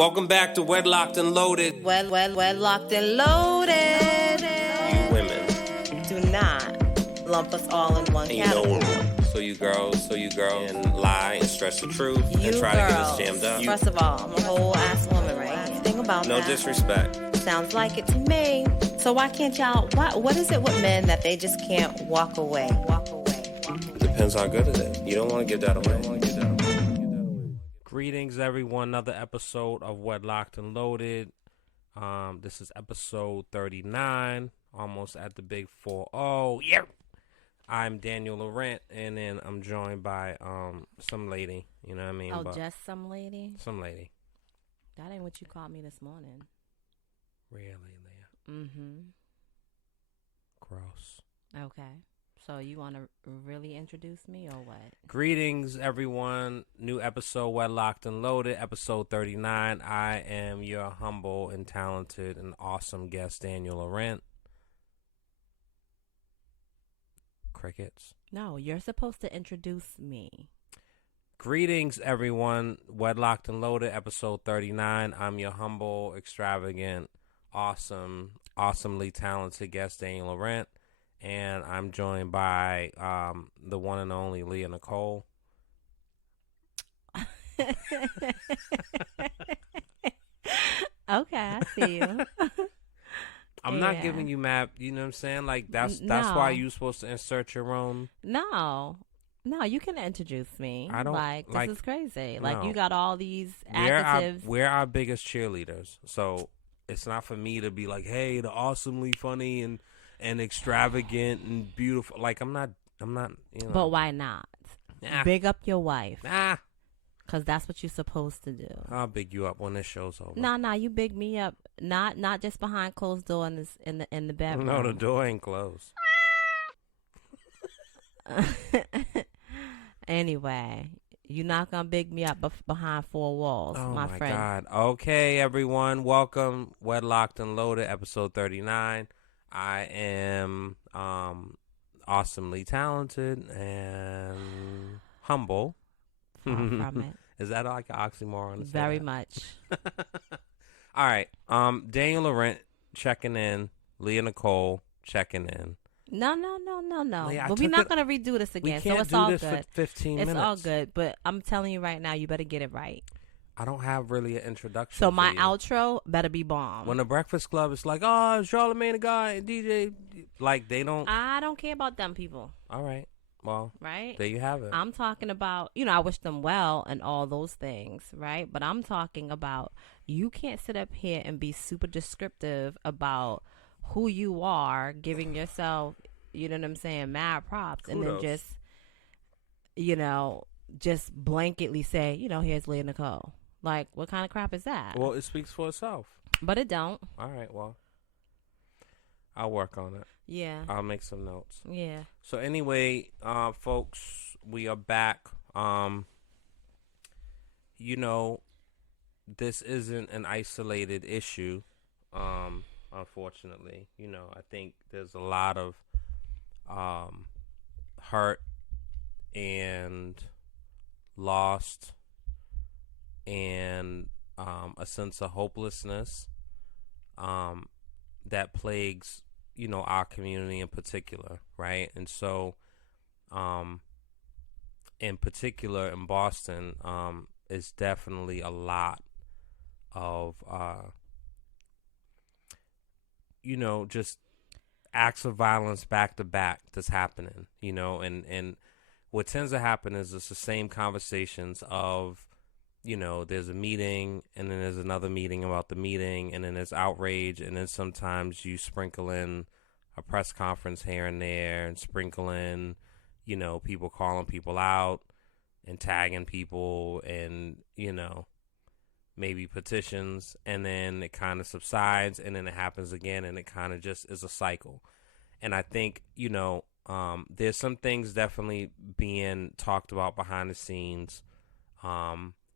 Welcome back to Wedlocked and Loaded. Wedlocked and Loaded. You women. Do not lump us all in one category. So you girls and lie and stretch the truth and try to get us jammed up. First of all, I'm a whole ass woman, right? Think about no that. No disrespect. Sounds like it to me. So why can't y'all, what is it with men that they just can't walk away? Depends how good it is. You don't want to give that away. Greetings, everyone. Another episode of Wedlocked and Loaded. This is episode 39, almost at the big 4-0. Yeah. I'm Daniel Laurent, and then I'm joined by some lady. You know what I mean? Oh, just some lady? Some lady. That ain't what you called me this morning. Really, Leah? Mm-hmm. Gross. Okay. So you want to really introduce me or what? Greetings, everyone. New episode, Wedlocked and Loaded, episode 39. I am your humble and talented and awesome guest, Daniel Laurent. Crickets. No, you're supposed to introduce me. Greetings, everyone. Wedlocked and Loaded, episode 39. I'm your humble, extravagant, awesomely talented guest, Daniel Laurent. And I'm joined by the one and only Leah, Nicole. Okay, I see you. I'm not giving you map. You know what I'm saying? Like that's why you're supposed to insert your own. No, you can introduce me. I don't like this is crazy. No. Like you got all these adjectives. We're our biggest cheerleaders, so it's not for me to be like, hey, the awesomely funny and extravagant and beautiful. Like I'm not. You know. But why not? Big up your wife. Because that's what you're supposed to do. I'll big you up when this show's over. No, you big me up. Not just behind closed door in the bedroom. No, the door ain't closed. Anyway, you're not gonna big me up behind four walls, my friend. God. Okay, everyone, welcome. Wedlocked and Loaded, episode 39. I am awesomely talented and humble. Far from it. Is that like an oxymoron? Very much. All right. Daniel Laurent checking in. Leah Nicole checking in. No. Leah, but we're not going to redo this again. We can't so it's do all this good. for 15 minutes. It's all good. But I'm telling you right now, you better get it right. I don't have really an introduction. So my outro better be bomb. When the Breakfast Club is like, oh, Charlamagne the guy and DJ, like they don't. I don't care about them people. All right. Well, right. There you have it. I'm talking about, I wish them well and all those things, right? But I'm talking about you can't sit up here and be super descriptive about who you are, giving yourself, you know what I'm saying, mad props. Kudos. And then just blanketly say, here's Leah Nicole. Like, what kind of crap is that? Well, it speaks for itself. But it don't. All right, well, I'll work on it. Yeah. I'll make some notes. Yeah. So anyway, folks, we are back. This isn't an isolated issue, unfortunately. I think there's a lot of hurt and lost and a sense of hopelessness that plagues our community in particular, right? And so in particular in Boston, is definitely a lot of just acts of violence back to back that's happening, and what tends to happen is it's the same conversations of there's a meeting, and then there's another meeting about the meeting, and then there's outrage, and then sometimes you sprinkle in a press conference here and there, and sprinkle in, people calling people out and tagging people, and, maybe petitions, and then it kind of subsides, and then it happens again, and it kind of just is a cycle. And I think, there's some things definitely being talked about behind the scenes,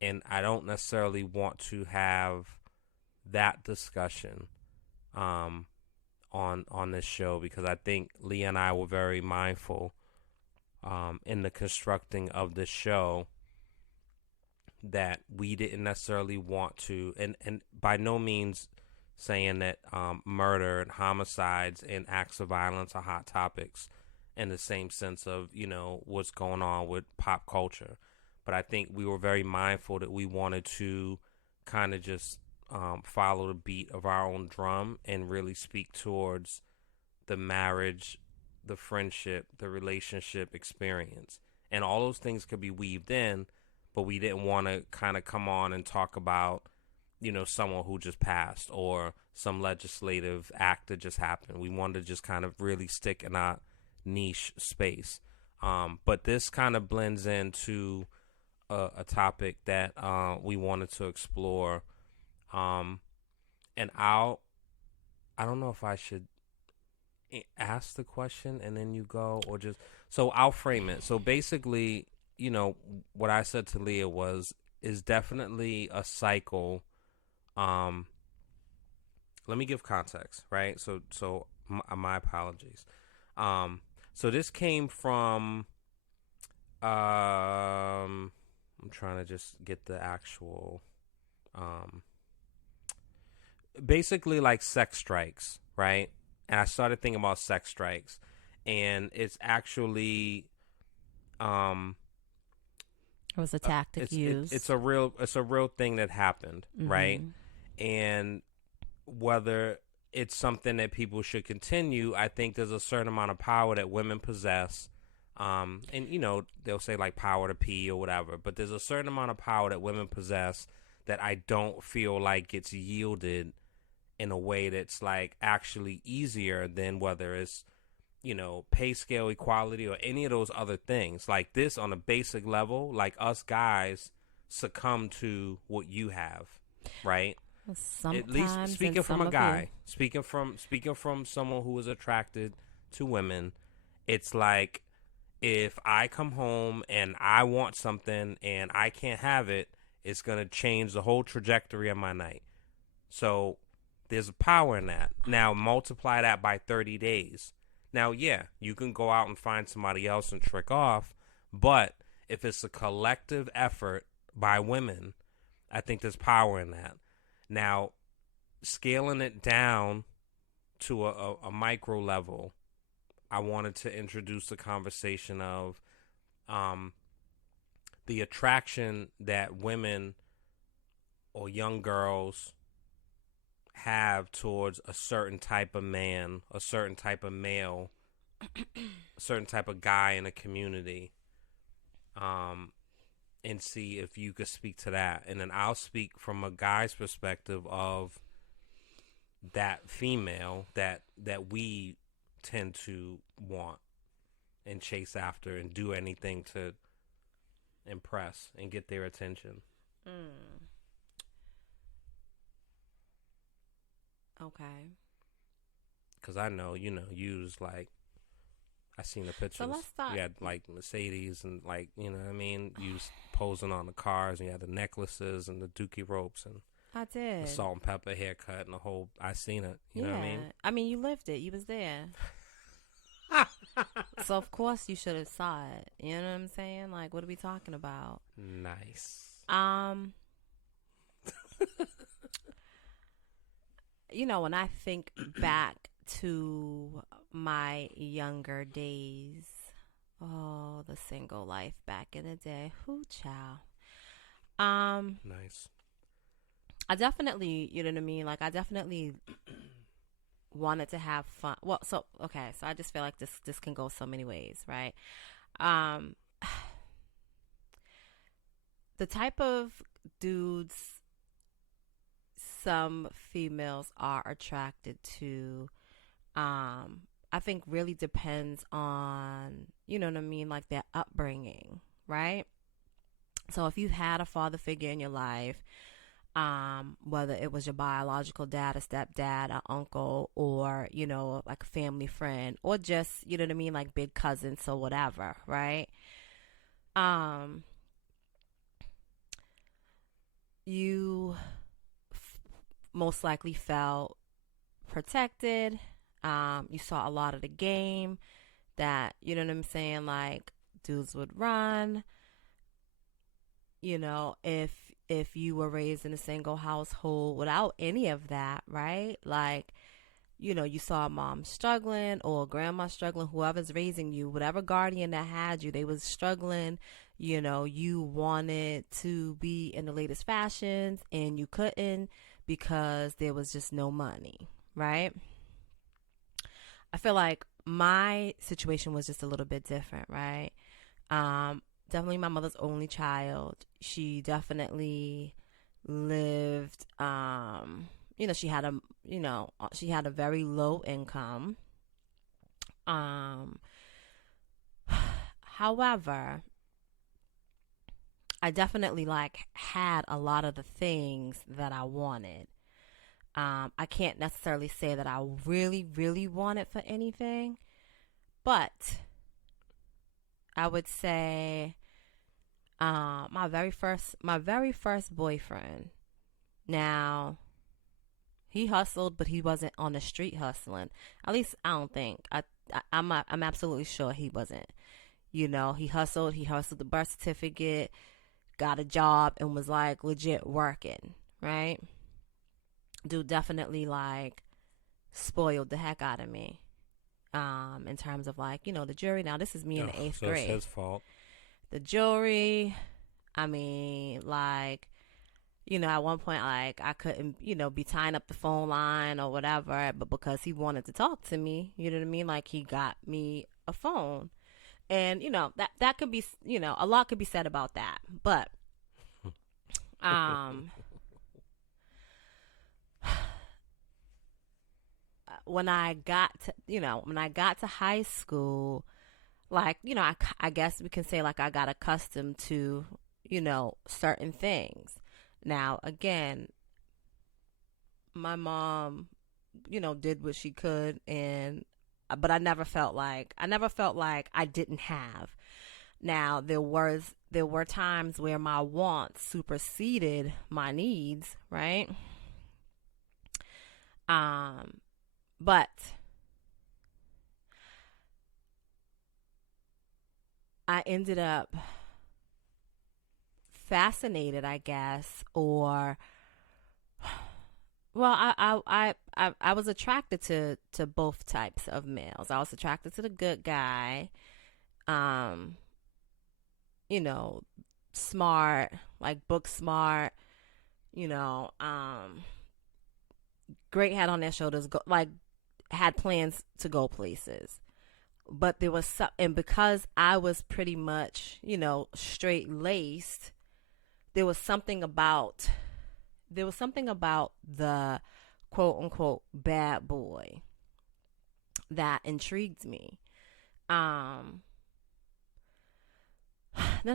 and I don't necessarily want to have that discussion on this show, because I think Leah and I were very mindful in the constructing of this show that we didn't necessarily want to, and by no means saying that murder and homicides and acts of violence are hot topics in the same sense of, you know, what's going on with pop culture. But I think we were very mindful that we wanted to kind of just follow the beat of our own drum and really speak towards the marriage, the friendship, the relationship experience. And all those things could be weaved in, but we didn't want to kind of come on and talk about, you know, someone who just passed or some legislative act that just happened. We wanted to just kind of really stick in our niche space. But this kind of blends into a topic that we wanted to explore. And I don't know if I should ask the question and then you go, or just, so I'll frame it. So basically, you know, what I said to Leah is definitely a cycle. Let me give context, right? So my apologies. So this came from, I'm trying to just get the actual, basically like sex strikes, right? And I started thinking about sex strikes, and it's actually, it was a tactic used. It's a real thing that happened, right? And whether it's something that people should continue, I think there's a certain amount of power that women possess. And, you know, they'll say like power to pee or whatever, but there's a certain amount of power that women possess that I don't feel like gets yielded in a way that's like actually easier than whether it's, you know, pay scale equality or any of those other things. Like this on a basic level, like us guys succumb to what you have, right? Sometimes, at least speaking from a guy, speaking from someone who is attracted to women, it's like if I come home and I want something and I can't have it, it's going to change the whole trajectory of my night. So there's a power in that. Now multiply that by 30 days. Now, yeah, you can go out and find somebody else and trick off, but if it's a collective effort by women, I think there's power in that. Now, scaling it down to a micro level, I wanted to introduce the conversation of the attraction that women or young girls have towards a certain type of man, a certain type of male, a certain type of guy in a community, and see if you could speak to that. And then I'll speak from a guy's perspective of that female that we tend to want and chase after and do anything to impress and get their attention. Okay. Because I know, you know, you was like, I seen the pictures. So let's start. You had like Mercedes and like, you know what I mean? You was posing on the cars and you had the necklaces and the dookie ropes and I did. the salt and pepper haircut and the whole, I seen it. You know what I mean? I mean, you lived it. You was there. So, of course, you should have saw it. You know what I'm saying? Like, what are we talking about? Nice. You know, when I think back to my younger days, oh, the single life back in the day, whoo, child. Nice. I definitely, you know what I mean? Like, I definitely wanted to have fun. Well, so, okay, so I just feel like this can go so many ways, right? The type of dudes some females are attracted to, I think really depends on, you know what I mean, like their upbringing, right? So if you've had a father figure in your life, whether it was your biological dad, a stepdad, an uncle, or, you know, like a family friend, or just, you know what I mean, like big cousins, so whatever, right? You most likely felt protected. You saw a lot of the game that, you know what I'm saying, like dudes would run. you know, if you were raised in a single household without any of that, right? Like, you know, you saw a mom struggling or grandma struggling, whoever's raising you, whatever guardian that had you, they was struggling. You know, you wanted to be in the latest fashions and you couldn't because there was just no money, right? I feel like my situation was just a little bit different, right? Definitely my mother's only child. She definitely lived, you know, she had a very low income. Um, However, I definitely like had a lot of the things that I wanted. I can't necessarily say that I really, really wanted for anything, but I would say my very first boyfriend. Now, he hustled, but he wasn't on the street hustling. At least I don't think. I'm absolutely sure he wasn't. You know, he hustled. He hustled the birth certificate, got a job, and was like legit working. Right? Dude definitely like spoiled the heck out of me. In terms of like, you know, the jewelry. Now this is me in the eighth So grade. it's his fault. The jewelry. I mean, like, you know, at one point, like, I couldn't, you know, be tying up the phone line or whatever, but because he wanted to talk to me, you know what I mean? Like, he got me a phone. And, you know, that could be, you know, a lot could be said about that. But, when I got to high school, like, you know, I guess we can say, like, I got accustomed to, you know, certain things. Now, again, my mom, you know, did what she could, but I never felt like I didn't have. Now, there were times where my wants superseded my needs, right? But I ended up fascinated, I guess, or well, I was attracted to both types of males. I was attracted to the good guy, um, you know, smart, like book smart, you know, great head on their shoulders, like had plans to go places. But there was some, and because I was pretty much, you know, straight laced, there was something about the quote unquote bad boy that intrigued me. Then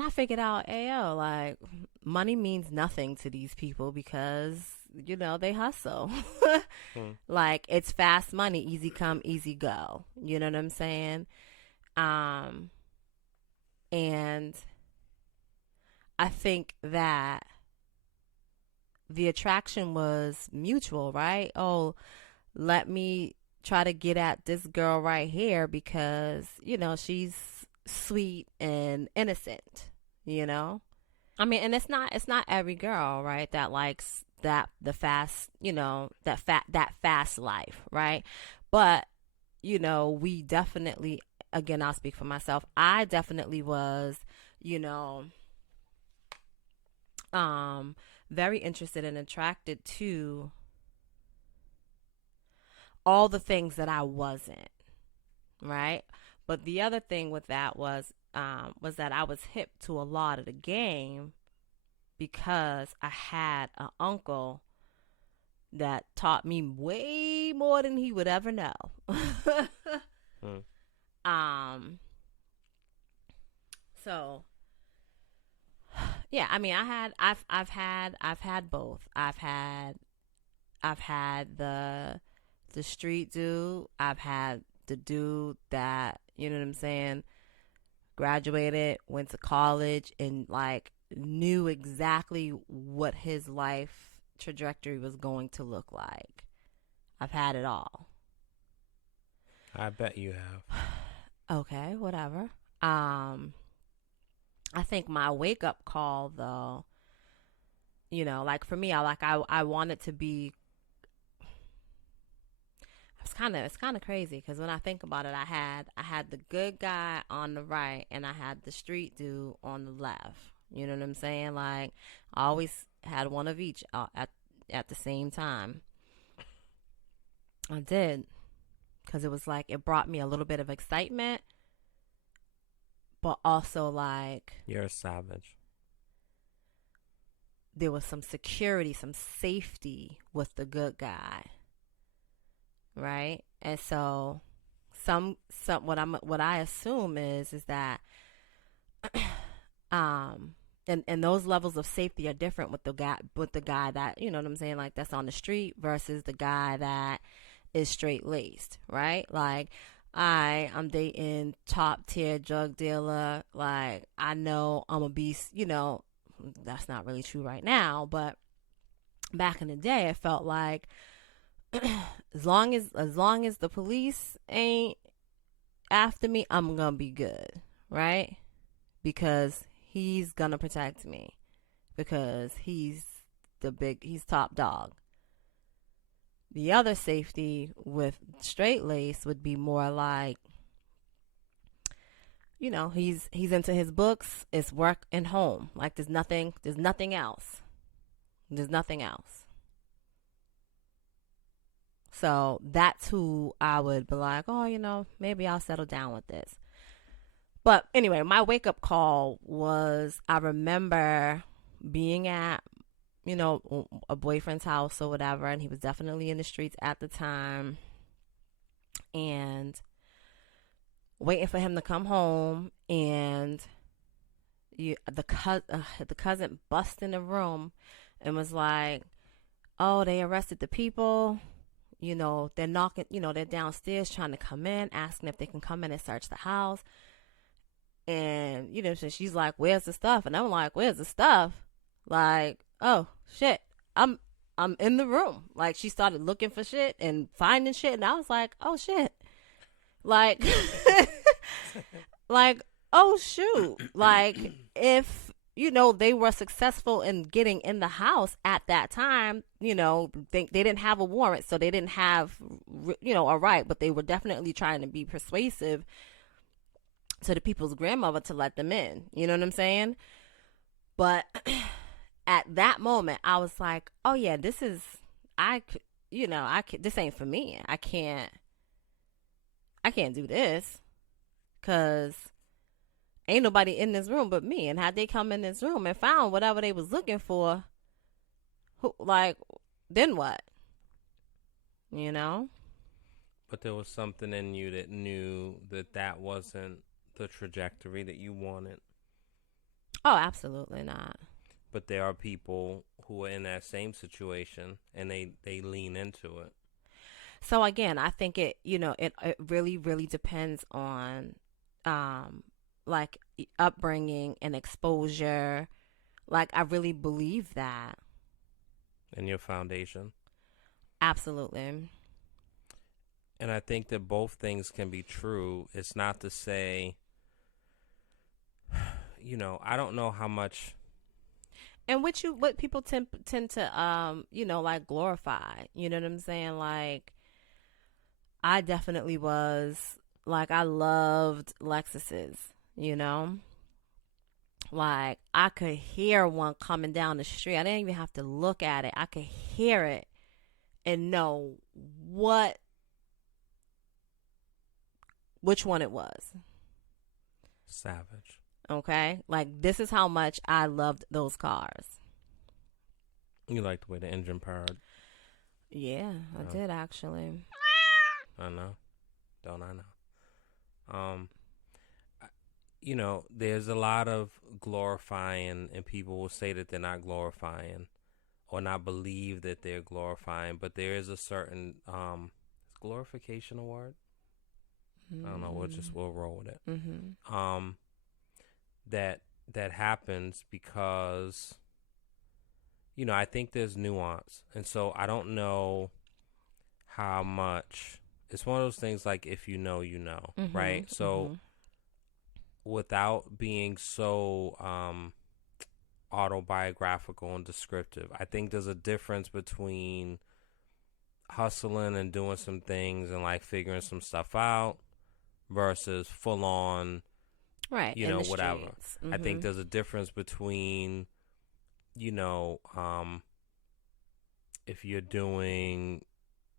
I figured out, ayo, like, money means nothing to these people because, you know, they hustle. Like, it's fast money, easy come, easy go. You know what I'm saying? And I think that the attraction was mutual, right? Oh, let me try to get at this girl right here because, you know, she's sweet and innocent, you know? I mean, and it's not every girl, right, that likes the fast, you know, that fast life, right? But, you know, we definitely, again, I'll speak for myself. I definitely was, you know, very interested and attracted to all the things that I wasn't, right? But the other thing with that was that I was hip to a lot of the game because I had an uncle that taught me way more than he would ever know. So yeah, I mean, I've had both. I've had the street dude. I've had the dude that, you know what I'm saying, graduated, went to college, and like knew exactly what his life trajectory was going to look like. I've had it all. I bet you have. Okay, whatever. I think my wake up call, though, you know, like for me, I wanted to be. It's kind of crazy because when I think about it, I had the good guy on the right and I had the street dude on the left. You know what I'm saying? Like I always had one of each at the same time. I did, because it was like it brought me a little bit of excitement, but also like You're a savage. there was some security, some safety with the good guy, right? And so some what I assume is that and those levels of safety are different with the guy that, you know what I'm saying, like that's on the street versus the guy that is straight laced, right? Like I'm dating top tier drug dealer. Like I know I'm a beast, you know, that's not really true right now, but back in the day it felt like as long as the police ain't after me, I'm gonna be good, right? Because he's gonna protect me because he's top dog. The other safety with straight lace would be more like, you know, he's into his books, it's work and home. Like there's nothing else. There's nothing else. So that's who I would be like, oh, you know, maybe I'll settle down with this. But anyway, my wake up call was I remember being at, you know, a boyfriend's house or whatever, and he was definitely in the streets at the time, and waiting for him to come home, and the cousin bust in the room and was like, oh, they arrested the people. You know, they're knocking, you know, they're downstairs trying to come in, asking if they can come in and search the house. And, you know, so she's like, where's the stuff? And I'm like, where's the stuff? Like, oh, shit. I'm in the room. Like, she started looking for shit and finding shit. And I was like, oh, shit. Like, like, oh, shoot. Like, if, you know, they were successful in getting in the house at that time, you know, they didn't have a warrant. So they didn't have, you know, a right. But they were definitely trying to be persuasive to the people's grandmother to let them in. You know what I'm saying? But at that moment, I was like, oh, yeah, this ain't for me. I can't do this because ain't nobody in this room but me. And had they come in this room and found whatever they was looking for, then what? You know? But there was something in you that knew that wasn't the trajectory that you wanted. Oh, absolutely not. But there are people who are in that same situation and they lean into it. So again, I think it really, really depends on like upbringing and exposure. Like I really believe that. And your foundation. Absolutely. And I think that both things can be true. It's not to say, you know, I don't know how much. And what people tend to like glorify. You know what I'm saying? Like I definitely was like I loved Lexuses, you know? Like I could hear one coming down the street. I didn't even have to look at it. I could hear it and know which one it was. Savage. Okay? Like this is how much I loved those cars. You like the way the engine purred. Yeah, I did actually. I know. Don't I know? You know, there's a lot of glorifying, and people will say that they're not glorifying or not believe that they're glorifying, but there is a certain is glorification a word? I don't know. We'll roll with it. Mm-hmm. That happens because, you know, I think there's nuance, and so I don't know how much. It's one of those things like if you know, you know, Mm-hmm. right? So without being so autobiographical and descriptive, I think there's a difference between hustling and doing some things and like figuring some stuff out versus full on, right, you in know, the whatever. streets. I think there's a difference between, you know, if you're doing,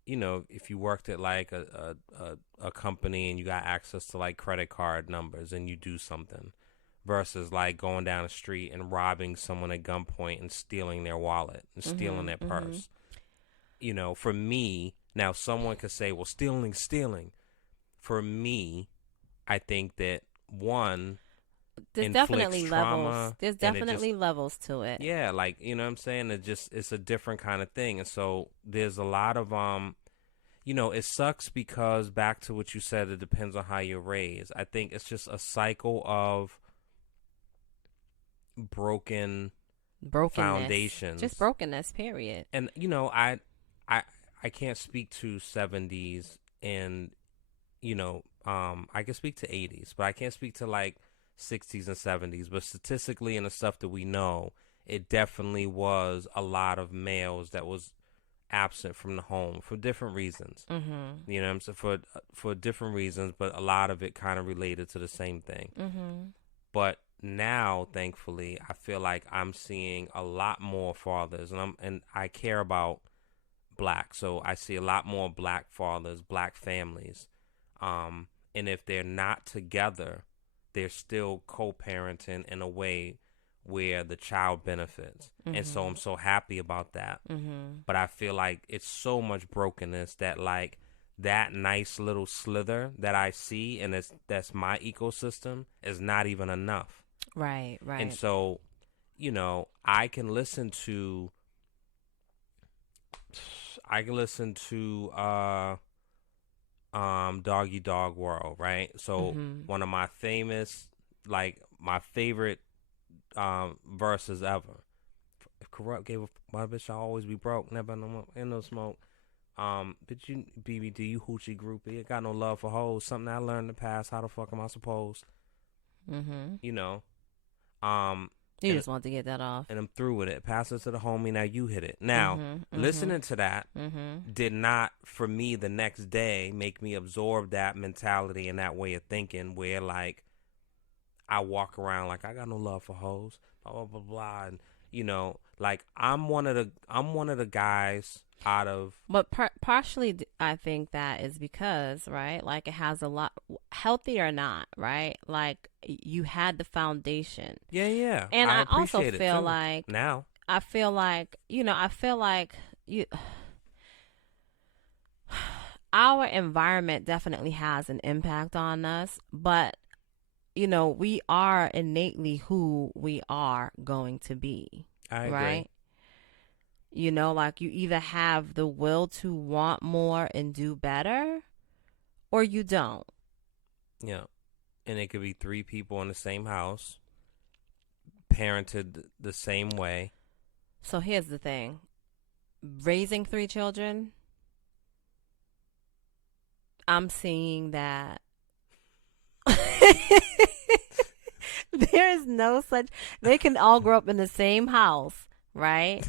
you know, if you worked at like a company and you got access to like credit card numbers and you do something versus like going down the street and robbing someone at gunpoint and stealing their wallet and stealing their purse. You know, for me, now someone could say, well, stealing. For me, I think that one, there's inflicts definitely trauma, levels. There's and it definitely levels to it. yeah, like, you know what I'm saying? It's a different kind of thing. And so there's a lot of, you know, it sucks because back to what you said, it depends on how you're raised. I think it's just a cycle of broken foundations. Just brokenness, period. And, you know, I can't speak to 70s and, you know, I can speak to 80s, but I can't speak to like 60s and 70s. But statistically and the stuff that we know, it definitely was a lot of males that was absent from the home for different reasons. You know what I'm saying? For different reasons, but a lot of it kind of related to the same thing. But now, thankfully, I feel like I'm seeing a lot more fathers, and I care about black, so I see a lot more black fathers, black families, and if they're not together, they're still co-parenting in a way where the child benefits. And so I'm so happy about that. But I feel like it's so much brokenness that like that nice little slither that I see and that's my ecosystem is not even enough. Right. And so, you know, I can listen to Doggy Dog World, right? So one of my my favorite verses ever. If corrupt gave my bitch, I'll always be broke, never no smoke. But you BBD, you hoochie groupie, I got no love for hoes. Something I learned in the past. How the fuck am I supposed? You know, you just want to get that off, and I'm through with it. Pass it to the homie. Now you hit it. Now listening to that did not, for me, the next day make me absorb that mentality and that way of thinking, where like I walk around like I got no love for hoes, blah blah blah blah, and you know, like I'm one of the guys out of. But partially, I think that is because, right, like it has a lot, healthy or not, right, like you had the foundation. Yeah. And I also appreciate it feel too. like Now I feel like you. Our environment definitely has an impact on us, but you know, we are innately who we are going to be. I agree. Right? You know, like you either have the will to want more and do better, or you don't. Yeah. And it could be 3 people in the same house, parented the same way. So here's the thing. Raising 3 children, I'm seeing that there is no such, they can all grow up in the same house, right?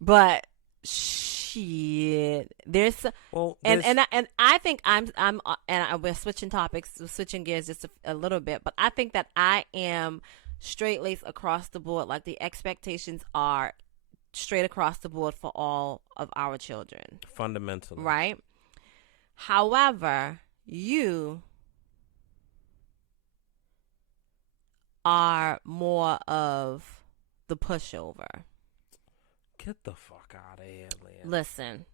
But shit, there's and I think we're switching topics, switching gears just a little bit, but I think that I am straight laced across the board. Like the expectations are straight across the board for all of our children, fundamentally, right? However, you are more of the pushover. Get the fuck out of here, Leah. Listen.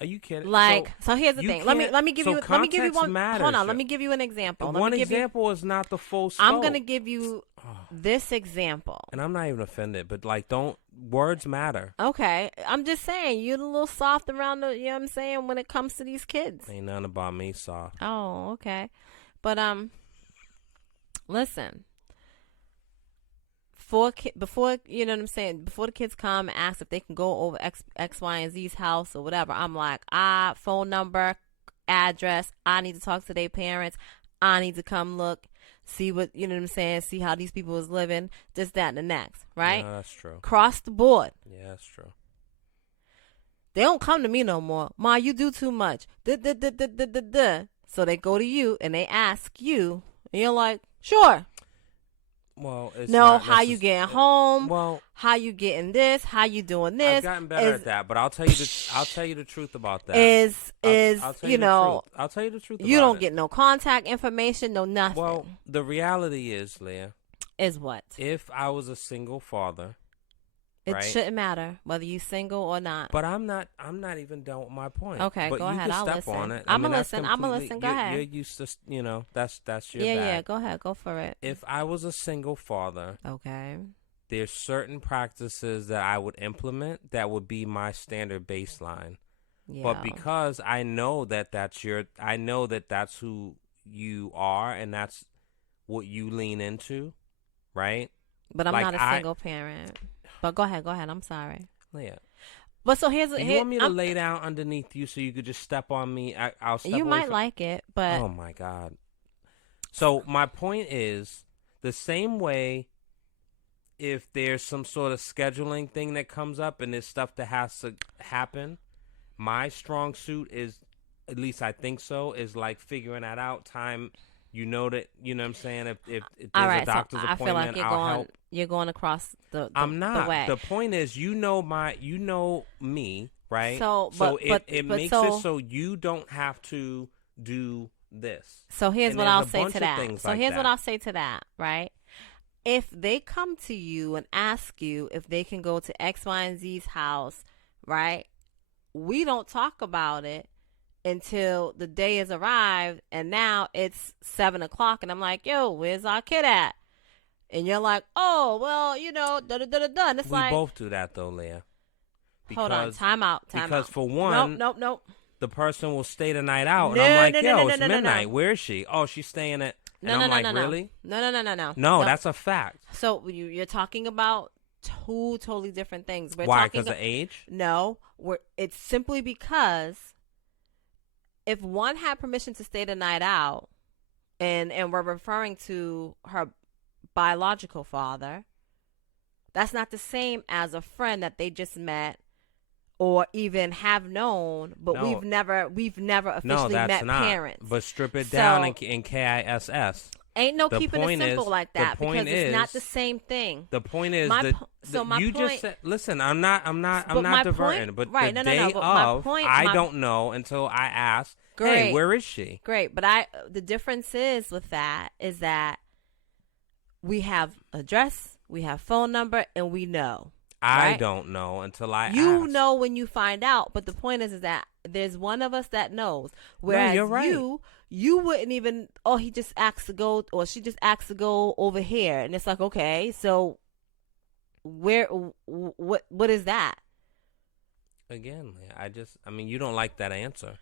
Are you kidding? Like, so here's the thing. Let me give you one. Matters. Hold on. Let me give you an example. One example is not the full scope. I'm gonna give you this example. And I'm not even offended, but like, words matter. Okay, I'm just saying you're a little soft around the. You know what I'm saying when it comes to these kids. Ain't nothing about me soft. Oh, okay, but listen. Before you know what I'm saying, before the kids come and ask if they can go over X, Y, and Z's house or whatever, I'm like, phone number, address. I need to talk to their parents. I need to come look, see what, you know what I'm saying, see how these people is living, this, that, and the next, right? No, that's true. Across the board. Yeah, that's true. They don't come to me no more. Ma, you do too much. Duh. So they go to you and they ask you, and you're like, sure. Well, it's no, not, how you getting home? Well, how you getting this? How you doing this? I've gotten better at that, but I'll tell you the truth about that. I'll tell you know, I'll tell you the truth. You about don't it. get no contact information, no nothing. Well, the reality is, Leah, is what? If I was a single father, it right? shouldn't matter whether you single or not. But I'm not even done with my point. Okay, but go you ahead. Can I'll step listen. on it. I'm gonna listen. Go ahead. You're used to, that's your yeah, bag. yeah. Go ahead. Go for it. If I was a single father, okay, there's certain practices that I would implement that would be my standard baseline. Yeah. But because I know that that's who you are and that's what you lean into, right? But I'm not a single parent. But go ahead. I'm sorry. Leah. But so you want me to lay down underneath you so you could just step on me? I'll step You might like it, but oh my God. So my point is the same way. If there's some sort of scheduling thing that comes up and there's stuff that has to happen, my strong suit is, at least I think so, is like figuring that out. Time, you know what I'm saying? If there's a doctor's appointment, I feel like you're going across the I'm not. The way. The point is, you know me, right? So it makes it so you don't have to do this. So here's what I'll say to that. So here's what I'll say to that, right? If they come to you and ask you if they can go to X, Y, and Z's house, right? We don't talk about it until the day has arrived, and now it's 7:00, and I'm like, yo, where's our kid at? And you're like, oh, well, da-da-da-da-da. And it's we both do that, though, Leah. Hold on, time out. Because for one, nope. The person will stay the night out, and I'm like, it's midnight. Where is she? Oh, she's staying at... No. Really? No. No, that's a fact. So you're talking about two totally different things. Why? Because of age? No, it's simply because if one had permission to stay the night out, and we're referring to her biological father, that's not the same as a friend that they just met or even have known, but we've never officially met parents. But strip it down in KISS. Ain't no keeping it simple like that because it's not the same thing. The point is listen, I'm not diverting, but right, the day of, I don't know until I ask, great, hey, where is she? Great, but the difference is with that is that we have address, we have phone number, and we know. I don't know until I ask. You know when you find out, but the point is that there's one of us that knows. Whereas you're right. you wouldn't even, he just asked to go, or she just asked to go over here. And it's like, okay, so what is that? Again, you don't like that answer.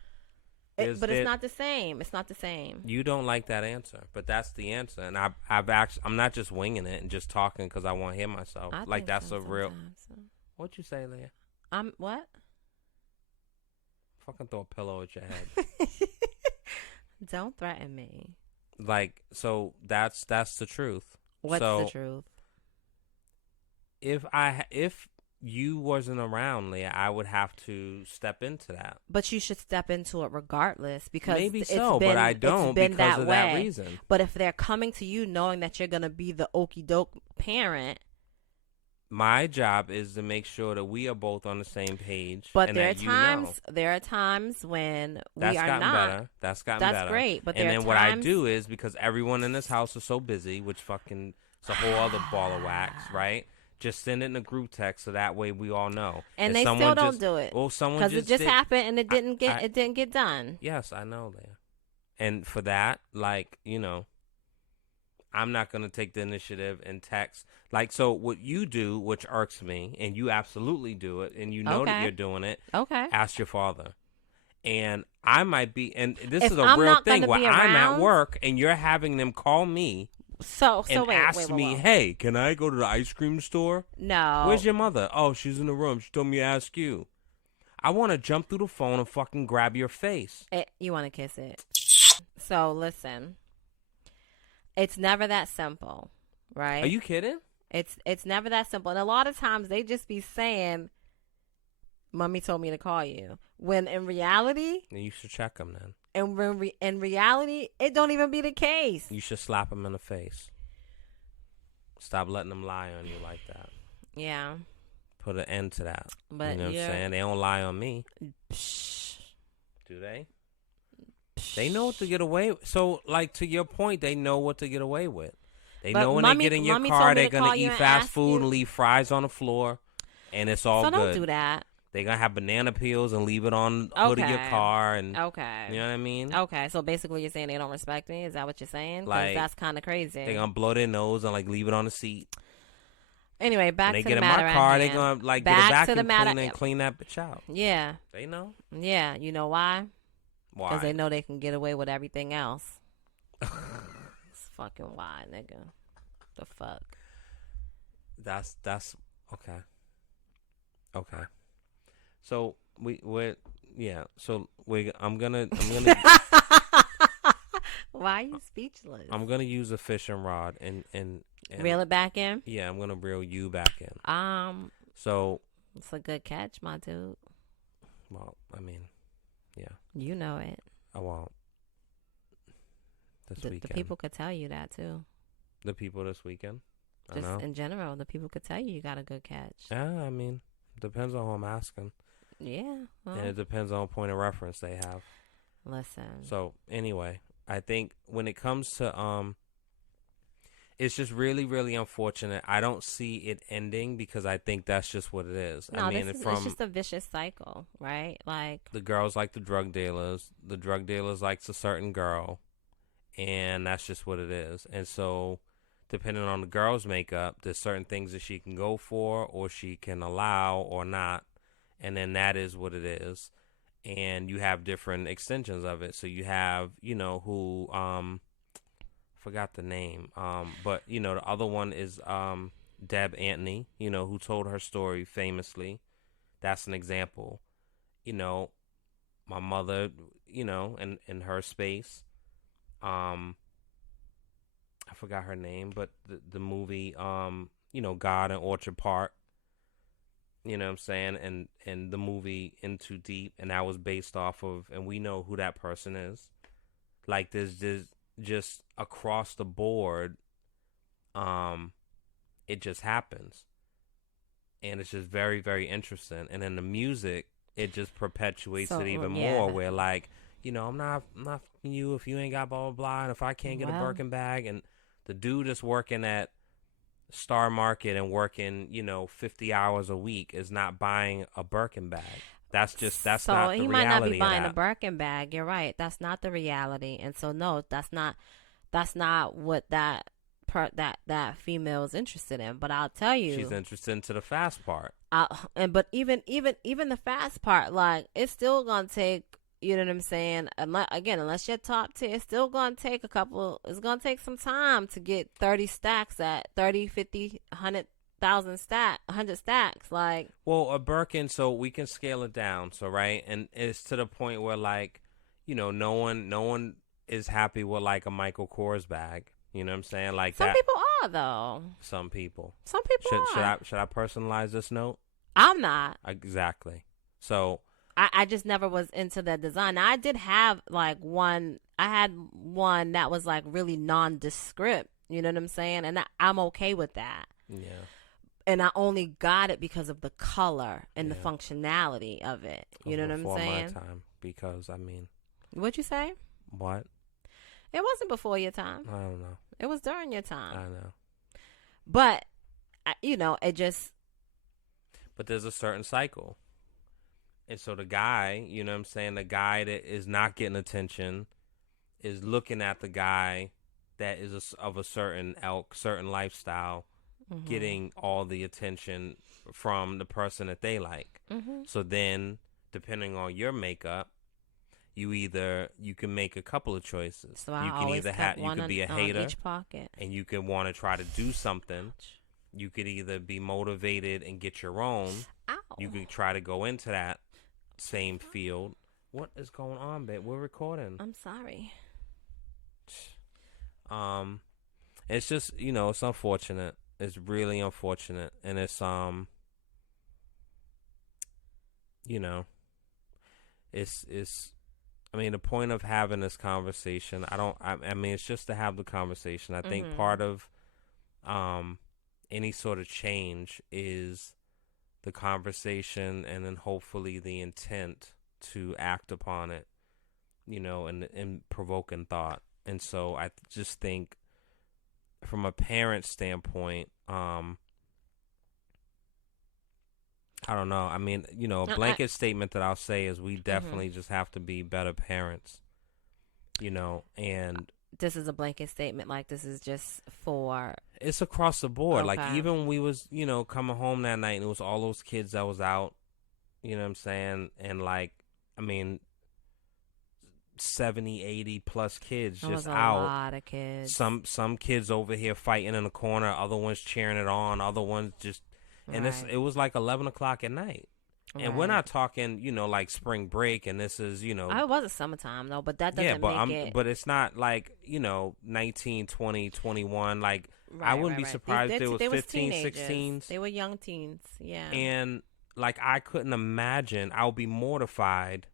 But it's not the same. It's not the same. You don't like that answer, but that's the answer. And I'm not just winging it and just talking because I want to hear myself. Like that's so a real. What'd you say, Leah? What? Fucking throw a pillow at your head. Don't threaten me. Like, so that's the truth. What's the truth? If you wasn't around, Leah, I would have to step into that. But you should step into it regardless because maybe so, but I don't because of that reason. But if they're coming to you knowing that you're going to be the okie doke parent, my job is to make sure that we are both on the same page. But there are times when we are not. That's gotten better. That's great. But and then what I do is, because everyone in this house is so busy, which fucking it's a whole other ball of wax, right? Just send it in a group text so that way we all know. And they still don't do it. Well, someone because it just happened and it didn't get done. Yes, I know, Leah. And for that, I'm not going to take the initiative and text. So what you do, which irks me, and you absolutely do it, and you know that you're doing it. Okay. Ask your father. And I might be, and this is a real thing where I'm at work and you're having them call me. Ask me, hey, can I go to the ice cream store? No. Where's your mother? Oh, she's in the room. She told me to ask you. I want to jump through the phone and fucking grab your face. You want to kiss it. So listen, it's never that simple, right? Are you kidding? It's never that simple. And a lot of times they just be saying, "Mommy told me to call you," when in reality, You should check them then. and when in reality, it don't even be the case. You should slap them in the face. Stop letting them lie on you like that. Yeah. Put an end to that. But you know what I'm saying? They don't lie on me. Psh, Do they? They know what to get away with. So, like, to your point, they know what to get away with. They But know when mommy- they get in your mommy car, told me they're to going call to you eat and fast ask food you- and leave fries on the floor, and it's all so good. don't do that. They're going to have banana peels and leave it on the hood of your Okay. car. And Okay. you know what I mean? Okay. So basically, you're saying they don't respect me. Is that what you're saying? 'Cause Like, that's kind of crazy. They're going to blow their nose and, like, leave it on the seat. Anyway, back When they to get the in matter my at car, they're hand. going to, like, Back get a to the vacuum matter- cleaner and clean that bitch out. Yeah. They know. Yeah. You know why? Why? Because they know they can get away with everything else. It's fucking why, nigga. The fuck. That's okay. Okay. So I'm gonna Why are you speechless? I'm gonna use a fishing rod and Reel it back in. yeah, I'm gonna reel you back in. So It's a good catch, my dude. well, I mean, yeah, You know it. I won't. This The weekend. people could tell you that too. The people this weekend. I Just know. in general, the people could tell you got a good catch. Yeah, I mean, depends on who I'm asking, Yeah. Well, and it depends on point of reference they have. listen. So anyway, I think when it comes to it's just really, really unfortunate. I don't see it ending because I think that's just what it is. No, I mean, it's from just a vicious cycle, right? Like, the girls like the drug dealers likes a certain girl, and that's just what it is. And so, depending on the girl's makeup, there's certain things that she can go for or she can allow or not, and then that is what it is. And you have different extensions of it. So you have, who forgot the name, but the other one is Deb Antony, who told her story famously. That's an example. My mother, in her space, I forgot her name, but the movie, God in Orchard Park, you know what I'm saying, and the movie In Too Deep, and that was based off of, and we know who that person is. Like, there's just across the board, it just happens, and it's just very, very interesting. And then the music, it just perpetuates it even more. Where like, I'm not fucking you if you ain't got blah blah blah, and if I can't get a Birkin bag, and the dude that's working at Star Market and working 50 hours a week is not buying a Birkin bag. That's not the reality. So he might not be buying a Birkin bag. You're right. That's not the reality. And so no, that's not what that female is interested in. But I'll tell you, she's interested into the fast part. But even the fast part, like, it's still gonna take. You know what I'm saying? Unless you're top tier, it's still gonna take it's gonna take some time to get 30 stacks at 30, 50, 100,000 100 stacks. Like, well, a Birkin, so we can scale it down. So right, and it's to the point where, like, no one is happy with like a Michael Kors bag. You know what I'm saying? Like, some that. people are though. Some people are. Should I personalize this note? I'm not. Exactly. So I just never was into that design. Now, I did have like one. I had one that was like really nondescript. You know what I'm saying? And I'm okay with that. Yeah. And I only got it because of the color and the functionality of it. You know what I'm saying? Before my time, because I mean. What'd you say? What? It wasn't before your time. I don't know. It was during your time. I know. But it just. But there's a certain cycle. And so the guy, you know what I'm saying, the guy that is not getting attention is looking at the guy that is of a certain ilk, certain lifestyle, getting all the attention from the person that they like. Mm-hmm. So then, depending on your makeup, you can make a couple of choices. So you can either you could be a hater, each pocket, and you could want to try to do something. You could either be motivated and get your own. Ow. You could try to go into that same field. What is going on, babe? We're recording. I'm sorry. It's just, it's unfortunate. It's really unfortunate, and it's it's. I mean, the point of having this conversation, I mean, it's just to have the conversation. I think part of any sort of change is the conversation, and then hopefully the intent to act upon it, and provoking thought. And so I just think from a parent standpoint, I don't know. I mean, a blanket statement that I'll say is we definitely just have to be better parents, and this is a blanket statement. Like, this is just for... It's across the board. Okay. Like, even when we was, coming home that night and it was all those kids that was out, you know what I'm saying? And, like, I mean, 70, 80 plus kids just out. A lot of kids. Some kids over here fighting in the corner, other ones cheering it on, other ones just... And it was like 11 o'clock at night. And we're not talking, like spring break, and this is, It wasn't summertime, though, but that doesn't make it... But it's not like, 19, 20, 21. Like, I wouldn't be surprised if there was 15, 16s. They were young teens, yeah. And, like, I couldn't imagine. I would be mortified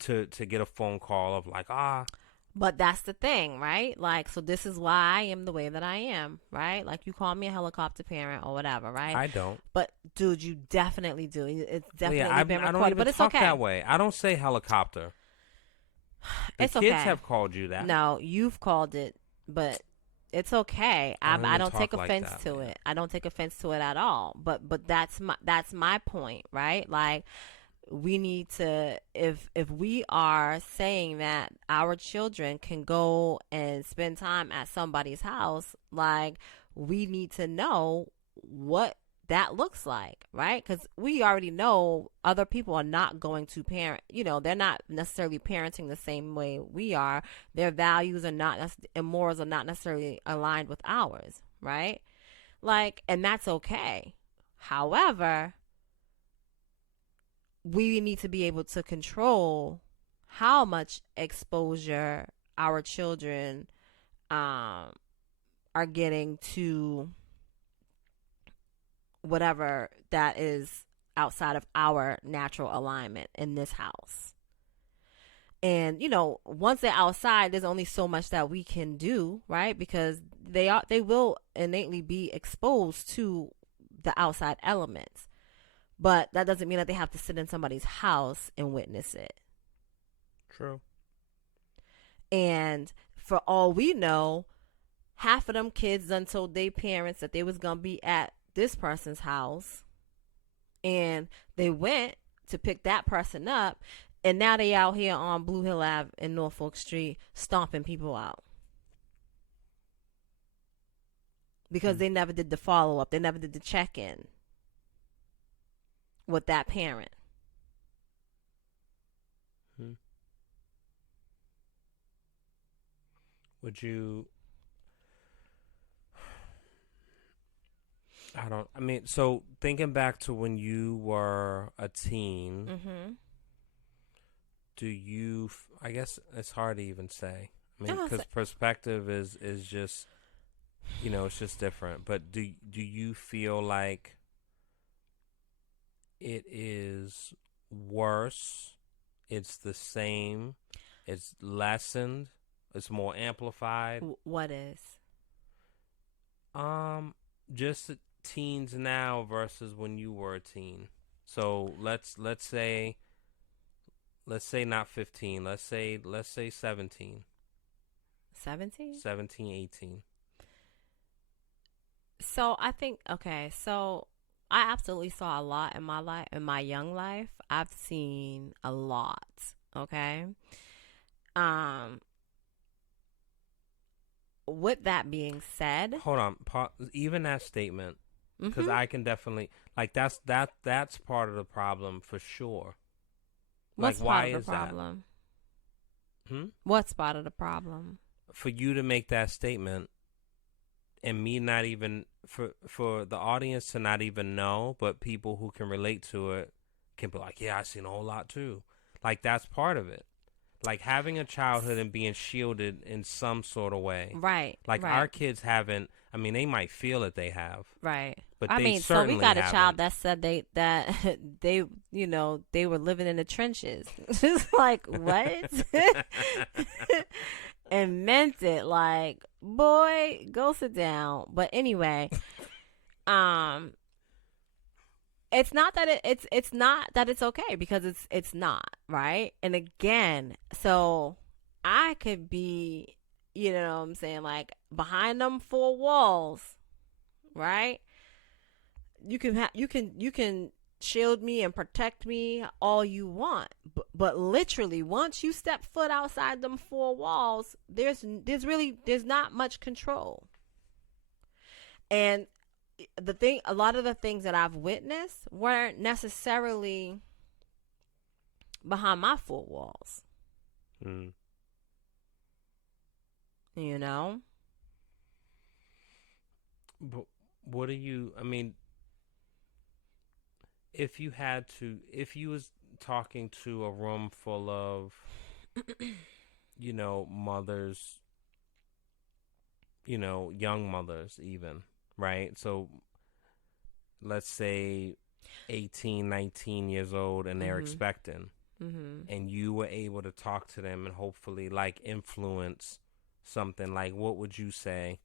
to get a phone call of, like, But that's the thing, right? Like, so this is why I am the way that I am, right? Like, you call me a helicopter parent or whatever, right? I don't. But, dude, you definitely do. It's definitely been recorded, I don't even but it's talk okay. that way. I don't say helicopter. The It's kids okay. have called you that. No, you've called it, but it's okay. I don't take offense like that, to man. it. I don't take offense to it at all. But that's my point, right? Like, we need to, if we are saying that our children can go and spend time at somebody's house, like, we need to know what that looks like, right? Because we already know other people are not going to parent, they're not necessarily parenting the same way we are. Their values are not, and morals are not necessarily aligned with ours, right? Like, and that's okay. However, we need to be able to control how much exposure our children are getting to whatever that is outside of our natural alignment in this house. And, once they're outside, there's only so much that we can do, right? Because they will innately be exposed to the outside elements. But that doesn't mean that they have to sit in somebody's house and witness it. True. And for all we know, half of them kids done told their parents that they was going to be at this person's house. And they went to pick that person up. And now they out here on Blue Hill Ave in Norfolk Street stomping people out. Because they never did the follow-up. They never did the check-in with that parent. Would you... so thinking back to when you were a teen, do you... I guess it's hard to even say. I mean, because perspective is just, it's just different. But do you feel like it is worse, it's the same, it's lessened, it's more amplified? What is? Just teens now versus when you were a teen. So let's say not 15. Let's say 17. 17? 17, 18. So I think, okay, so I absolutely saw a lot in my life, in my young life. I've seen a lot, okay? With that being said, hold on, even that statement, because I can definitely, like, that's part of the problem for sure. What's like, why part of is the problem? that? What's part of the problem? For you to make that statement, and me not even, for the audience to not even know, but people who can relate to it can be like, yeah, I seen a whole lot too. Like, that's part of it. Like, having a childhood and being shielded in some sort of way. Right. Like, right. our kids haven't, I mean, they might feel that they have. Right. But I they mean, so certainly we got a haven't. child that said they you know, they were living in the trenches. It's like, what? And meant it. Like, boy, go sit down. But anyway, it's not that it's not that it's okay, because it's not, right? And again, so I could be, you know what I'm saying, like, behind them four walls, right? You can shield me and protect me all you want, but literally, once you step foot outside them four walls, there's not much control. And a lot of the things that I've witnessed weren't necessarily behind my four walls. You know? But what do you, I mean, if you was talking to a room full of, you know, mothers, you know, young mothers even, right? So let's say 18, 19 years old, and they're expecting, and you were able to talk to them and hopefully, like, influence something. Like, what would you say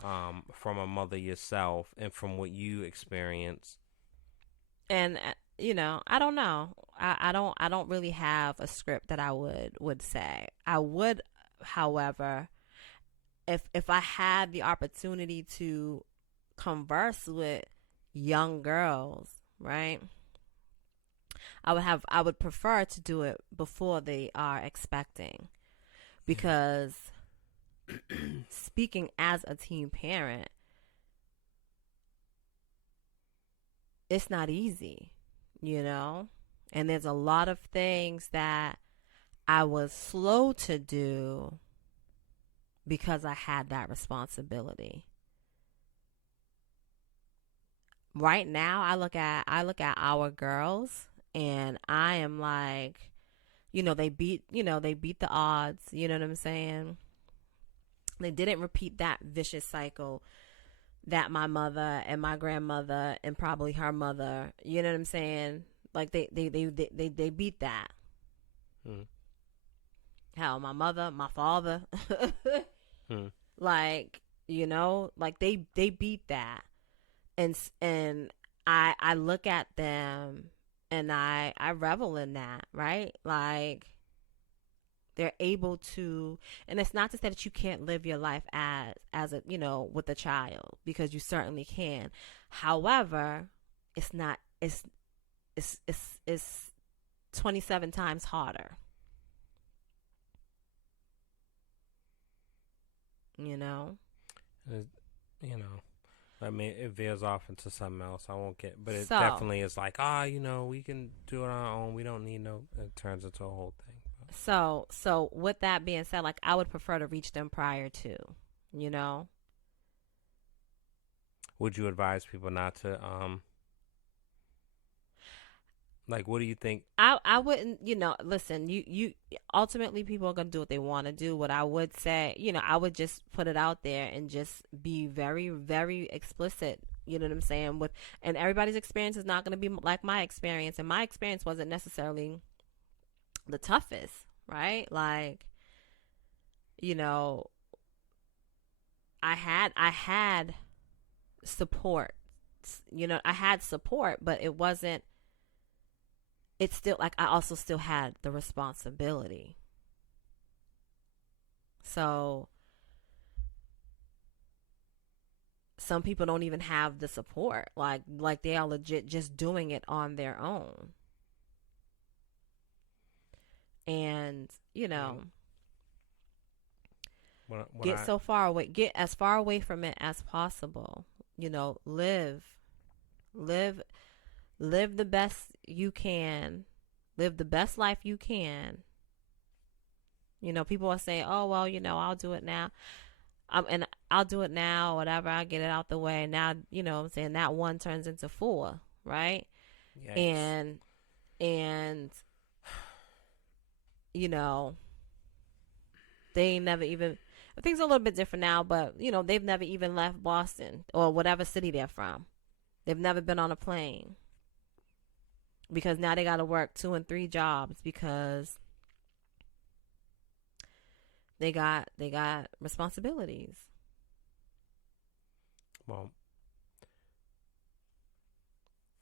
from a mother yourself and from what you experience? And you know, I don't know. I don't really have a script that I would say. I would, however, if I had the opportunity to converse with young girls, right? I would prefer to do it before they are expecting, because speaking as a teen parent, it's not easy, you know? And there's a lot of things that I was slow to do because I had that responsibility. Right now, I look at our girls, and I am like, you know, they beat the odds, you know what I'm saying? They didn't repeat that vicious cycle that my mother and my grandmother and probably her mother, you know what I'm saying? Like, they beat that. Hell, my mother, my father, like, you know, like they beat that. And I look at them and I revel in that, right? Like, they're able to, and it's not to say that you can't live your life as a, you know, with a child, because you certainly can. However, it's 27 times harder. You know? You know, I mean, it veers off into something else. I won't get, but it So- definitely is like, you know, we can do it on our own. We don't need no, it turns into a whole thing. So with that being said, like, I would prefer to reach them prior to, you know? Would you advise people not to, like, what do you think? I wouldn't, you know, listen, you ultimately, people are going to do what they want to do. What I would say, you know, I would just put it out there and just be very, very explicit, you know what I'm saying? And everybody's experience is not going to be like my experience. And my experience wasn't necessarily the toughest, right? Like, you know, I had support, you know, I had support, but it's still like, I also still had the responsibility. So some people don't even have the support, like they are legit just doing it on their own. And, you know, get as far away from it as possible. You know, live the best you can, live the best life you can. You know, people are saying, oh, well, you know, I'll do it now. And I'll do it now, whatever, I'll get it out the way. Now, you know what I'm saying, that one turns into four, right? Yikes. And And, you know, they ain't never even, things are a little bit different now, but, you know, they've never even left Boston or whatever city they're from. They've never been on a plane because now they got to work 2 and 3 jobs because they got responsibilities. Well,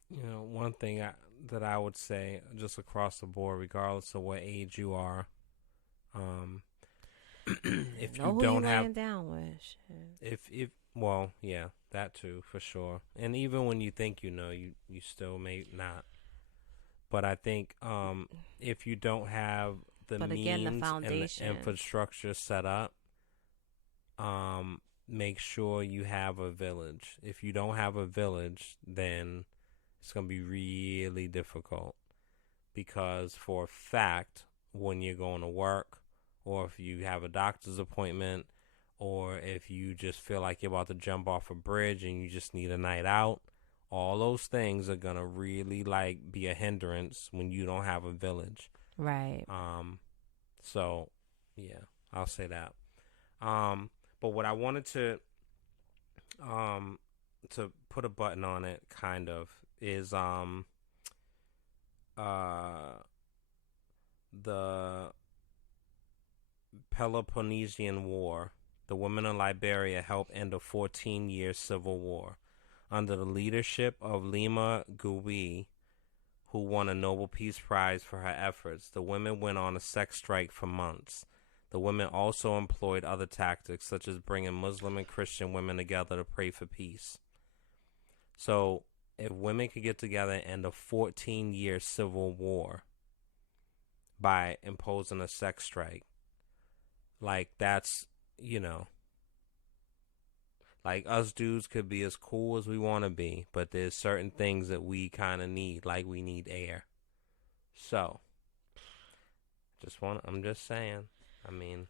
you know, one thing that I would say just across the board, regardless of what age you are, if Know you who don't you have, laying down with. if well, yeah, that too for sure. And even when you think you know, you still may not. But I think if you don't have the But again, the means and the foundation. infrastructure set up, make sure you have a village. If you don't have a village, then it's going to be really difficult because for a fact, when you're going to work or if you have a doctor's appointment or if you just feel like you're about to jump off a bridge and you just need a night out, all those things are going to really like be a hindrance when you don't have a village. Right. So yeah, I'll say that. But what I wanted to put a button on it kind of is the Peloponnesian War. The women of Liberia helped end a 14-year civil war. Under the leadership of Lima Gui, who won a Nobel Peace Prize for her efforts, the women went on a sex strike for months. The women also employed other tactics, such as bringing Muslim and Christian women together to pray for peace. So, if women could get together and end a 14-year civil war by imposing a sex strike, like that's, you know, like us dudes could be as cool as we want to be, but there's certain things that we kind of need, like we need air. So, I'm just saying. I mean,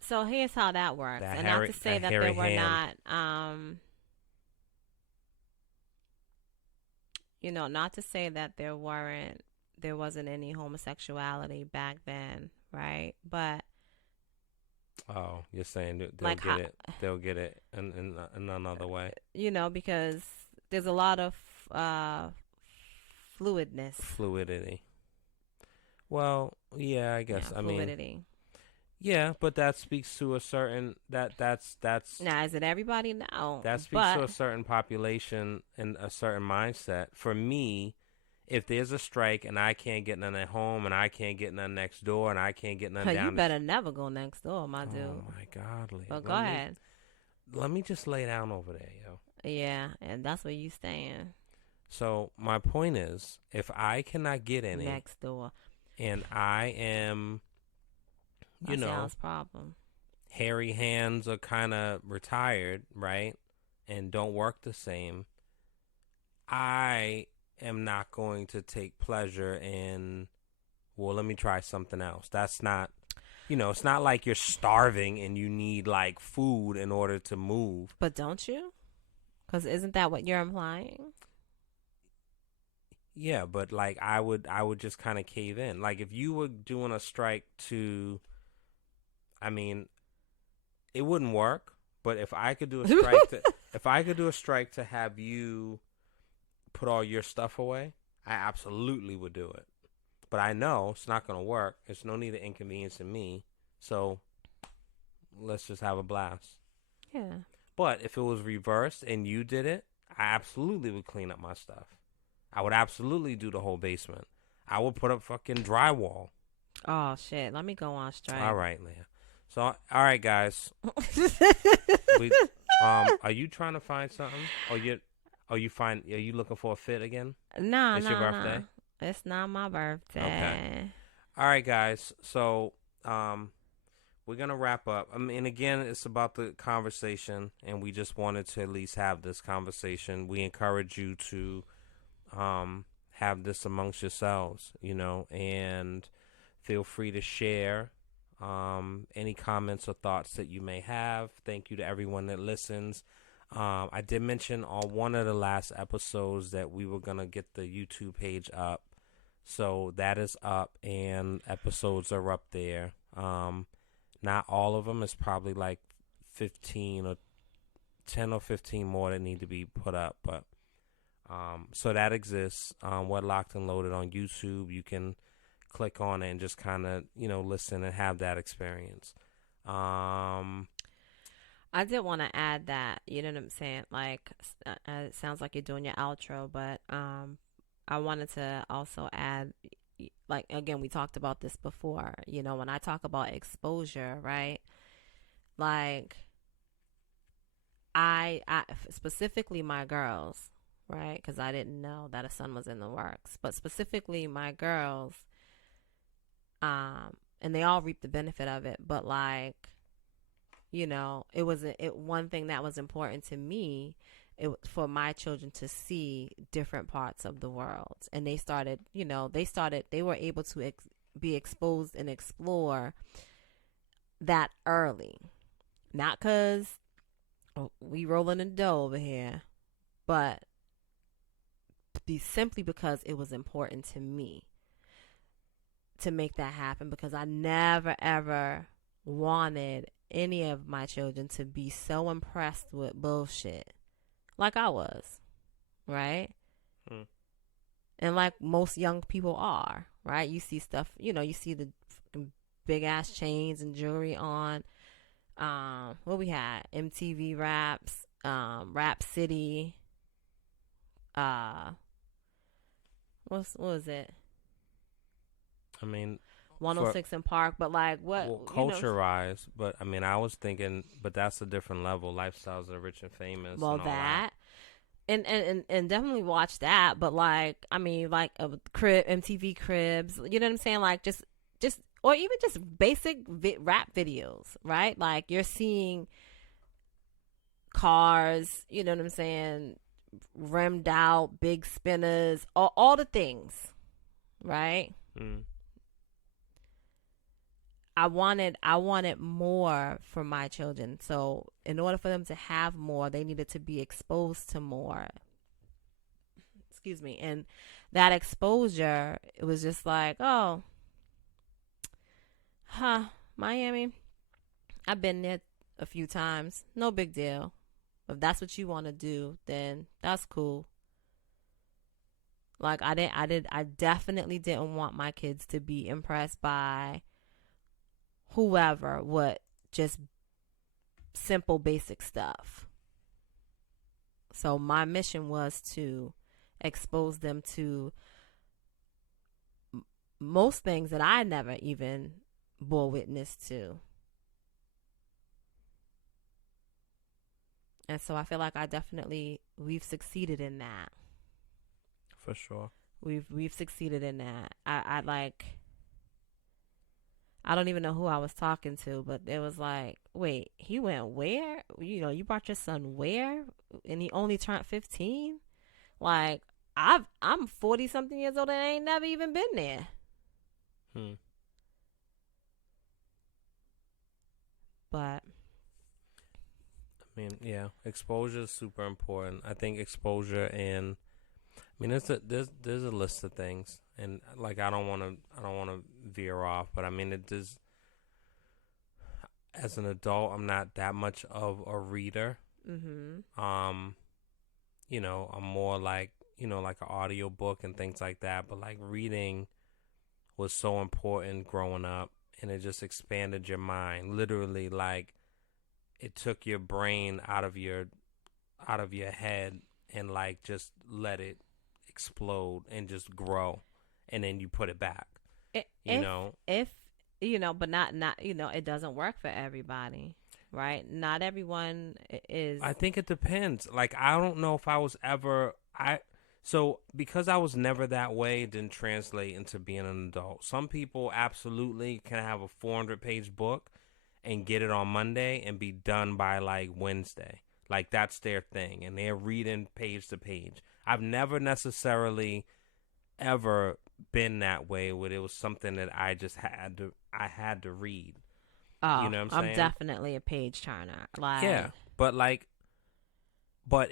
so here's how that works, and not to say that there were not, you know, not to say that there wasn't any homosexuality back then, right? But oh, you're saying they'll get it in another way. You know, because there's a lot of fluidity. Well, yeah, I guess. Yeah, I fluidity. mean, yeah, but that speaks to a certain that's now, is it everybody? No, that speaks to a certain population and a certain mindset. For me, if there's a strike and I can't get none at home and I can't get none next door and I can't get none down, you better never go next door, my dude. Oh my God, Leah. But go ahead. Let me just lay down over there, yo. Yeah, and that's where you stand. So my point is, if I cannot get any next door, and I am, you know, problem. hairy hands are kind of retired, right, and don't work the same, I am not going to take pleasure in, well, let me try something else. That's not, you know, it's not like you're starving and you need like food in order to move. But don't you? Because isn't that what you're implying? Yeah, but like I would just kind of cave in. Like if you were doing a strike to, I mean, it wouldn't work. But if I could do a strike to have you put all your stuff away, I absolutely would do it. But I know it's not going to work. There's no need of inconveniencing me. So let's just have a blast. Yeah. But if it was reversed and you did it, I absolutely would clean up my stuff. I would absolutely do the whole basement. I would put up fucking drywall. Oh, shit. Let me go on strike. All right, Leah. So, all right, guys. Are you trying to find something? Are you looking for a fit again? No, it's your birthday? It's not my birthday. Okay. All right, guys. So, we're going to wrap up. I mean, again, it's about the conversation, and we just wanted to at least have this conversation. We encourage you to have this amongst yourselves, you know, and feel free to share any comments or thoughts that you may have. Thank you to everyone that listens. I did mention on one of the last episodes that we were going to get the YouTube page up. So that is up, and episodes are up there. Not all of them. It's probably like 15 or 10 or 15 more that need to be put up. But so that exists. What Locked and Loaded on YouTube. You can click on it and just kind of, listen and have that experience. I did want to add that, you know what I'm saying? Like, it sounds like you're doing your outro, but I wanted to also add, like, again, we talked about this before, when I talk about exposure, right? Like, I specifically my girls, right? Because I didn't know that a son was in the works, but specifically my girls, and they all reap the benefit of it, but like, it was one thing that was important to me. It was for my children to see different parts of the world, and they started, they were able to be exposed and explore that early, not because we rolling in dough over here, but simply because it was important to me to make that happen, because I never ever wanted any of my children to be so impressed with bullshit like I was, right? And like most young people are, right? You see stuff, you see the big ass chains and jewelry on what we had, MTV Raps, Rap City, what was it? I mean, 106 in Park, but like what? Well, culture-wise, but I mean, I was thinking, but that's a different level. Lifestyles of the Rich and Famous. Well, and all that. And definitely watch that. But like, I mean, like MTV Cribs. You know what I'm saying? Like just, or even just basic rap videos, right? Like you're seeing cars. You know what I'm saying? Rimmed out, big spinners, all the things, right? I wanted more for my children. So in order for them to have more, they needed to be exposed to more. Excuse me. And that exposure, it was just like, oh, Miami, I've been there a few times. No big deal. If that's what you want to do, then that's cool. Like I definitely didn't want my kids to be impressed by whoever, what, just simple basic stuff. So my mission was to expose them to most things that I never even bore witness to. And so I feel like we've succeeded in that. For sure. We've succeeded in that. I don't even know who I was talking to, but it was like, wait, he went where? You brought your son where? And he only turned 15? Like, I'm 40 something years old and I ain't never even been there. But I mean, yeah, exposure is super important. I think exposure, and I mean, there's a list of things, and like I don't want to veer off, but I mean, it does. As an adult, I'm not that much of a reader. I'm more like like an audio book and things like that. But like reading was so important growing up, and it just expanded your mind. Literally, like it took your brain out of your head and like just let it explode and just grow, and then you put it back. But not it doesn't work for everybody, right? Not everyone is. I think it depends. Like I don't know if I was ever so because I was never that way, it didn't translate into being an adult. Some people absolutely can have a 400-page book and get it on Monday and be done by like Wednesday. Like that's their thing, and they're reading page to page. I've never necessarily ever been that way where it was something that I just had to read. Oh, you know what I'm saying? I'm definitely a page turner. Like, yeah, but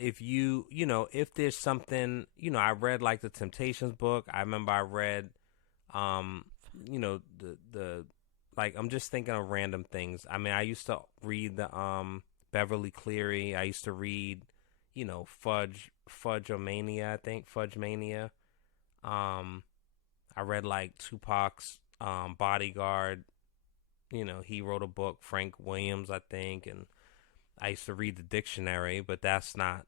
if if there's something, I read like the Temptations book. I remember I read You know, the like, I'm just thinking of random things. I mean, I used to read the Beverly Cleary. I used to read, you know, Fudge-omania, I think, Fudge Mania. I read like Tupac's Bodyguard. You know, he wrote a book, Frank Williams, I think, and I used to read the dictionary, but that's not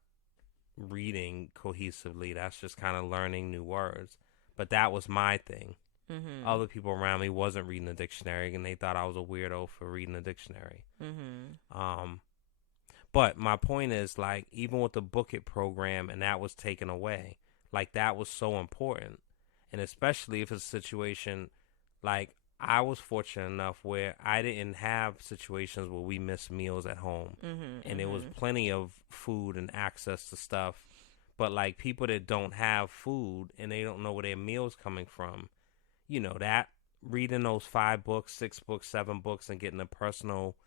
reading cohesively. That's just kind of learning new words. But that was my thing. Mm-hmm. Other people around me wasn't reading the dictionary, and they thought I was a weirdo for reading the dictionary. Mm-hmm. But my point is, like, even with the Book It program, and that was taken away, like, that was so important. And especially if it's a situation, like, I was fortunate enough where I didn't have situations where we missed meals at home. And there was plenty of food and access to stuff. But, like, people that don't have food and they don't know where their meal's coming from, you know, that reading those 5 books, 6 books, 7 books, and getting a personal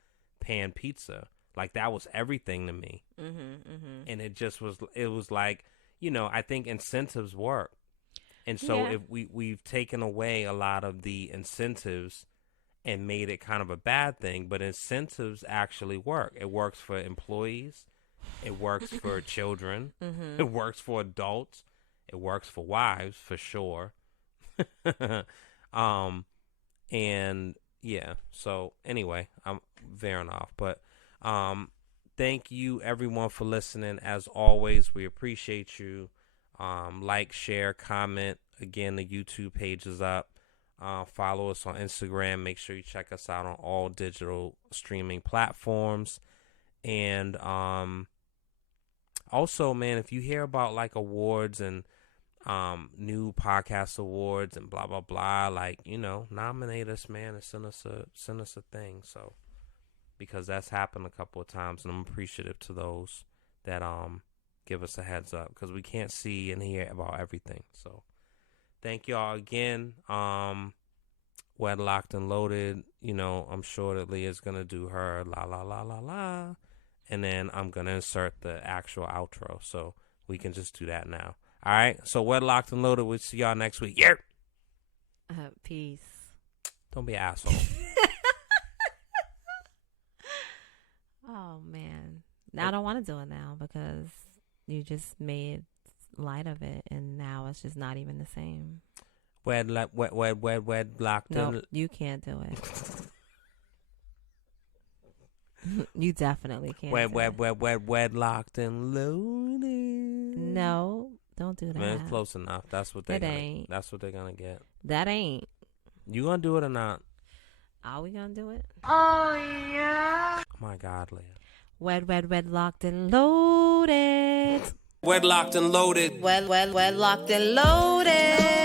pan pizza, like, that was everything to me. And it was like, you know, I think incentives work. And so if we've taken away a lot of the incentives and made it kind of a bad thing, but incentives actually work. It works for employees. It works for children. It works for adults. It works for wives, for sure. And yeah, so anyway, I'm veering off, but thank you everyone for listening. As always, we appreciate you. Like, share, comment. Again, the YouTube page is up. Follow us on Instagram. Make sure you check us out on all digital streaming platforms. And also, man, if you hear about like awards and new podcast awards and blah blah blah, like, you know, nominate us, man, and send us a thing. So, because that's happened a couple of times, and I'm appreciative to those that give us a heads up, because we can't see and hear about everything. So thank y'all again. Wedlocked and Loaded, you know, I'm sure that Leah's gonna do her la la la la la, and then I'm gonna insert the actual outro, so we can just do that now. All right, so Wedlocked and Loaded, we'll see y'all next week. Yeah. Peace. Don't be an asshole. Oh man, now I don't want to do it now because you just made light of it, and now it's just not even the same. Wedlocked. No, you can't do it. You definitely can't. Wedlocked and Loaded. No, don't do that. Man, it's close enough. That's what ain't. That's what they're gonna get. That ain't. You gonna do it or not? Are we gonna do it? Oh, yeah. Oh my God, Leah. Wedlocked and Loaded. Wedlocked and Loaded. Wedlocked and loaded.